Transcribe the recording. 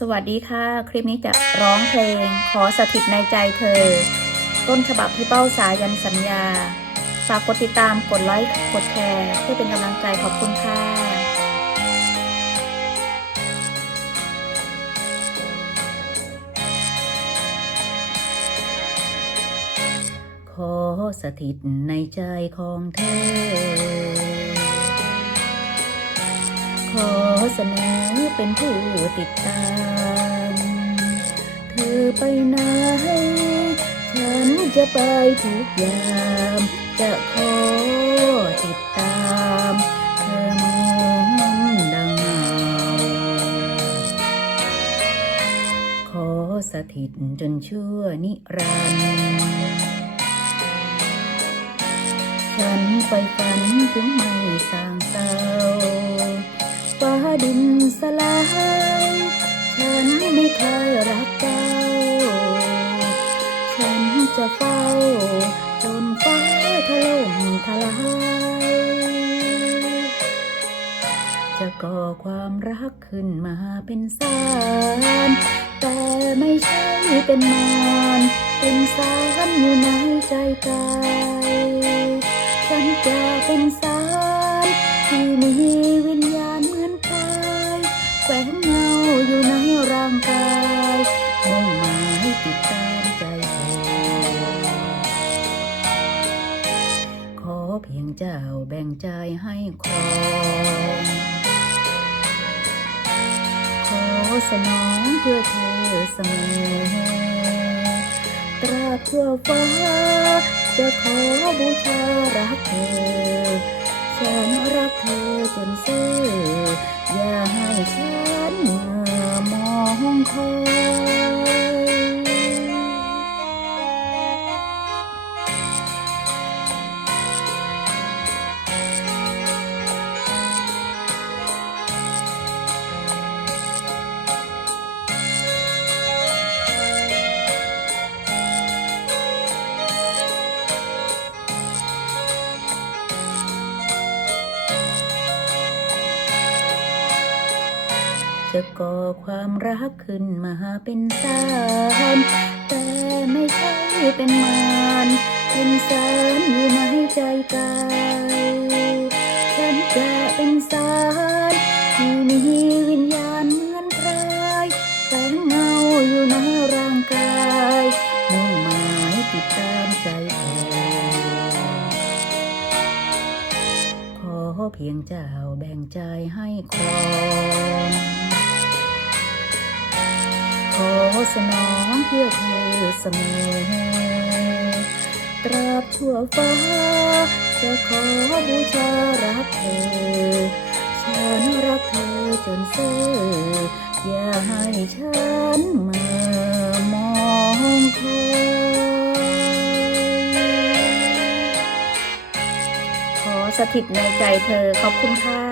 สวัสดีค่ะ คลิปนี้จะร้องเพลง ขอสถิตในใจเธอ ต้นฉบับพี่เป้าสายันสัญญา ฝากกดติดตามกดไลค์กดแชร์เพื่อเป็นกำลังใจขอบคุณค่ะ ขอสถิตในใจของเธอ เสนอเป็นผู้ติดตาม เธอไปไหน ฉันจะไปทุกยาม จะขอติดตาม เธอมอนดังเงาขอสถิตจนชั่วนิรันดร์ฉันไปฝันถึงไม่สางเศร้า ฟ้าดินสลาย ฉันไม่เคยรักเจ้า ฉันจะเฝ้าจนฟ้าถล่มทลาย จะก่อความรักขึ้นมาเป็นสารแต่ไม่ใช่เป็นมารเป็นสารอยู่ในใจกาย ฉันจะเป็นสารที่ เจ้าแบ่งใจให้ครองขอสนองเพื่อเธอเสมอตราบชั่วฟ้า จะขอบูชารักเธอฉันรักเธอจนซื่ออย่าให้ฉัน จะก่อความรักขึ้นมาเป็นสารแต่ไม่ใช่เป็นมารเป็นสารอยู่ในใจกายฉันจะเป็นสารที่มีวิญญาณเหมือนพรายแฝงเงาอยู่ในร่างกายมุ่งหมายติดตามใจเธอขอเพียงเจ้าแบ่งใจให้ครอง สนองเพื่อเธอเสมอ ตราบชั่วฟ้า จะขอบูชารักเธอ ฉันรักเธอจนเสื่ออย่าให้ฉันมื่อมองคอขอสถิตในใจเธอขอบคุณค่ะ